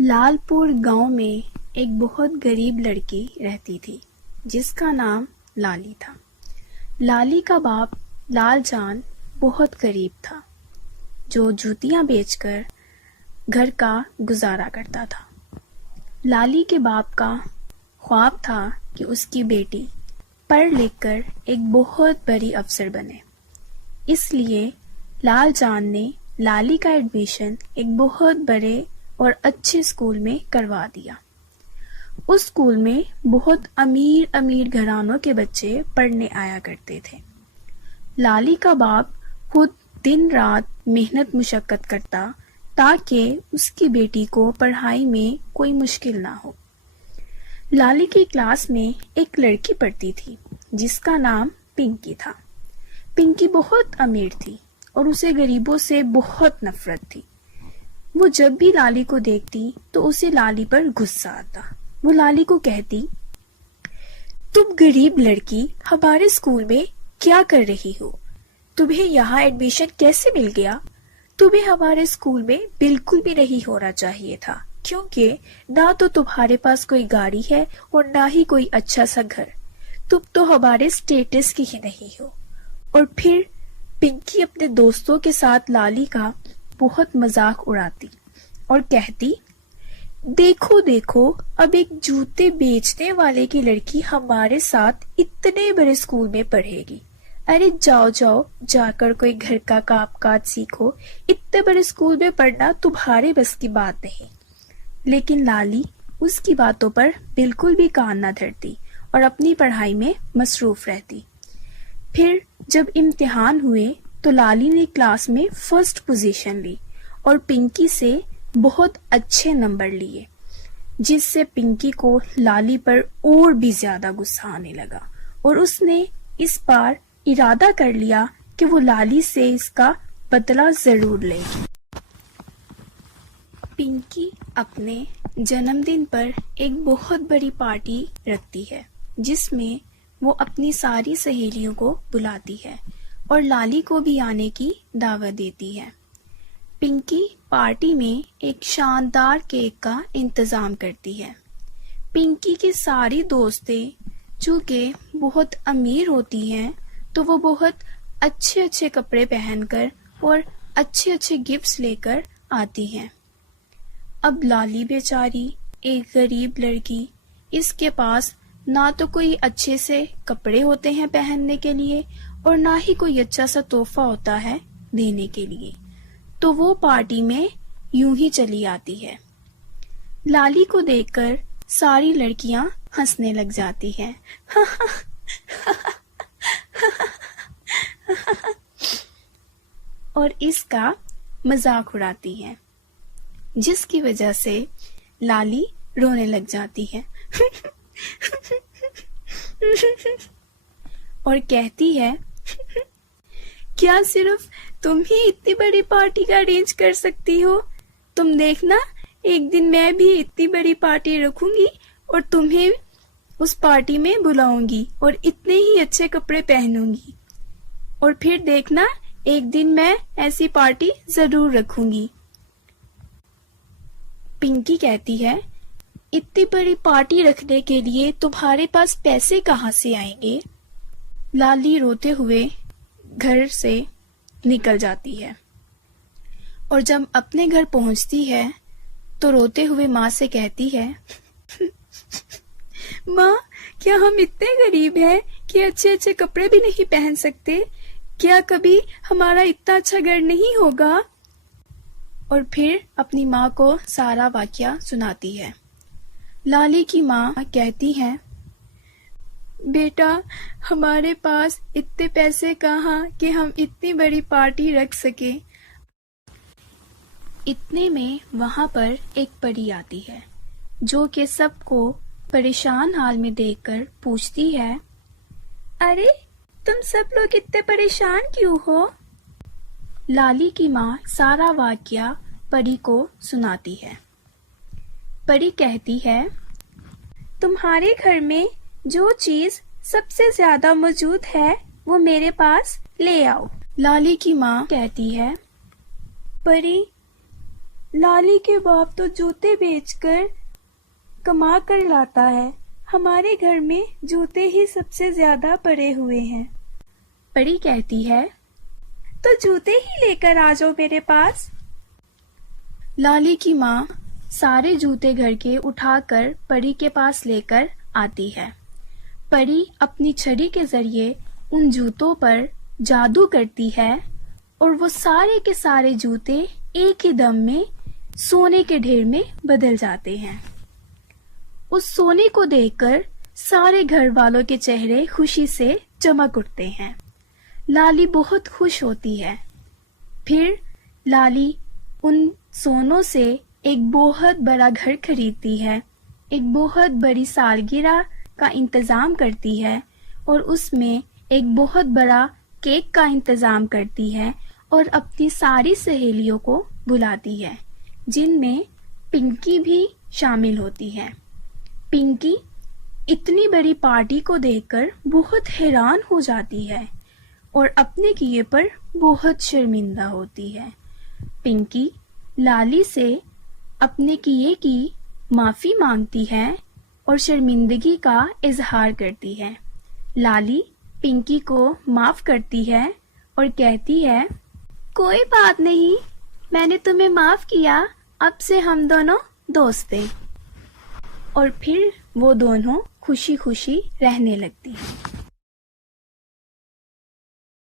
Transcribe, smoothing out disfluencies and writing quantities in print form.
लालपुर गांव में एक बहुत गरीब लड़की रहती थी जिसका नाम लाली था। लाली का बाप लालजान बहुत गरीब था, जो जूतियां बेचकर घर का गुजारा करता था। लाली के बाप का ख्वाब था कि उसकी बेटी पढ़ लिख कर एक बहुत बड़ी अफसर बने। इसलिए लालजान ने लाली का एडमिशन एक बहुत बड़े और अच्छे स्कूल में करवा दिया। उस स्कूल में बहुत अमीर अमीर घरानों के बच्चे पढ़ने आया करते थे। लाली का बाप खुद दिन रात मेहनत मुशक्कत करता ताकि उसकी बेटी को पढ़ाई में कोई मुश्किल ना हो। लाली की क्लास में एक लड़की पढ़ती थी जिसका नाम पिंकी था। पिंकी बहुत अमीर थी और उसे गरीबों से बहुत नफरत थी। वो जब भी लाली को देखती तो उसे लाली पर गुस्सा आता। वो लाली को कहती, तुम गरीब लड़की हमारे स्कूल में क्या कर रही हो? तुम्हें यहाँ एडमिशन कैसे मिल गया? तुम्हें हमारे स्कूल में बिल्कुल भी नहीं होना चाहिए था, क्योंकि ना तो तुम्हारे पास कोई गाड़ी है और ना ही कोई अच्छा सा घर। तुम तो हमारे स्टेटस की ही नहीं हो। और फिर पिंकी अपने दोस्तों के साथ लाली का बहुत मजाक उड़ाती और कहती, देखो देखो, अब एक जूते बेचने वाले की लड़की हमारे साथ इतने बड़े स्कूल में पढ़ेगी। अरे जाओ जाओ, जाकर कोई घर का काम काज सीखो। इतने बड़े स्कूल में पढ़ना तुम्हारे बस की बात नहीं। लेकिन लाली उसकी बातों पर बिल्कुल भी कान न धरती और अपनी पढ़ाई में मसरूफ रहती। फिर जब इम्तिहान हुए तो लाली ने क्लास में फर्स्ट पोजीशन ली और पिंकी से बहुत अच्छे नंबर लिए, जिससे पिंकी को लाली पर और भी ज्यादा गुस्सा आने लगा और उसने इस बार इरादा कर लिया कि वो लाली से इसका बदला जरूर लेगी। पिंकी अपने जन्मदिन पर एक बहुत बड़ी पार्टी रखती है जिसमें वो अपनी सारी सहेलियों को बुलाती है और लाली को भी आने की दावत देती है। पिंकी पार्टी में एक शानदार केक का इंतजाम करती है। पिंकी की सारी दोस्तें चूंकि बहुत अमीर होती हैं, तो वो बहुत अच्छे अच्छे कपड़े पहनकर और अच्छे अच्छे गिफ्ट्स लेकर आती हैं। अब लाली बेचारी एक गरीब लड़की, इसके पास ना तो कोई अच्छे से कपड़े होते हैं पहनने के लिए और ना ही कोई अच्छा सा तोहफा होता है देने के लिए, तो वो पार्टी में यूं ही चली आती है। लाली को देखकर सारी लड़कियां हंसने लग जाती हैं और इसका मजाक उड़ाती हैं, जिसकी वजह से लाली रोने लग जाती है और कहती है, क्या सिर्फ तुम ही इतनी बड़ी पार्टी का अरेंज कर सकती हो? तुम देखना, एक दिन मैं भी इतनी बड़ी पार्टी रखूंगी और तुम्हें उस पार्टी में बुलाऊंगी और इतने ही अच्छे कपड़े पहनूंगी, और फिर देखना, एक दिन मैं ऐसी पार्टी जरूर रखूंगी। पिंकी कहती है, इतनी बड़ी पार्टी रखने के लिए तुम्हारे पास पैसे कहाँ से आएंगे? लाली रोते हुए घर से निकल जाती है और जब अपने घर पहुंचती है तो रोते हुए माँ से कहती है, माँ, क्या हम इतने गरीब हैं कि अच्छे अच्छे कपड़े भी नहीं पहन सकते? क्या कभी हमारा इतना अच्छा घर नहीं होगा? और फिर अपनी माँ को सारा वाकया सुनाती है। लाली की माँ कहती है, बेटा, हमारे पास इतने पैसे कहाँ कि हम इतनी बड़ी पार्टी रख सके। इतने में वहां पर एक परी आती है जो कि सबको परेशान हाल में देखकर पूछती है, अरे तुम सब लोग इतने परेशान क्यों हो? लाली की माँ सारा वाकया परी को सुनाती है। परी कहती है, तुम्हारे घर में जो चीज सबसे ज्यादा मौजूद है वो मेरे पास ले आओ। लाली की माँ कहती है, परी, लाली के बाप तो जूते बेचकर कमा कर लाता है। हमारे घर में जूते ही सबसे ज्यादा पड़े हुए हैं। परी कहती है, तो जूते ही लेकर आ जाओ मेरे पास। लाली की माँ सारे जूते घर के उठाकर परी के पास लेकर आती है। परी अपनी छड़ी के जरिए उन जूतों पर जादू करती है और वो सारे के सारे जूते एक ही दम में सोने के ढेर में बदल जाते हैं। उस सोने को देखकर सारे घर वालों के चेहरे खुशी से चमक उठते हैं। लाली बहुत खुश होती है। फिर लाली उन सोनों से एक बहुत बड़ा घर खरीदती है, एक बहुत बड़ी सालगिरह का इंतजाम करती है और उसमें एक बहुत बड़ा केक का इंतजाम करती है और अपनी सारी सहेलियों को बुलाती है, जिनमें पिंकी भी शामिल होती है। पिंकी इतनी बड़ी पार्टी को देखकर बहुत हैरान हो जाती है और अपने किए पर बहुत शर्मिंदा होती है। पिंकी लाली से अपने किए की माफी मांगती है और शर्मिंदगी का इजहार करती है। लाली पिंकी को माफ करती है और कहती है, कोई बात नहीं, मैंने तुम्हें माफ किया, अब से हम दोनों दोस्त हैं। और फिर वो दोनों खुशी खुशी रहने लगती हैं।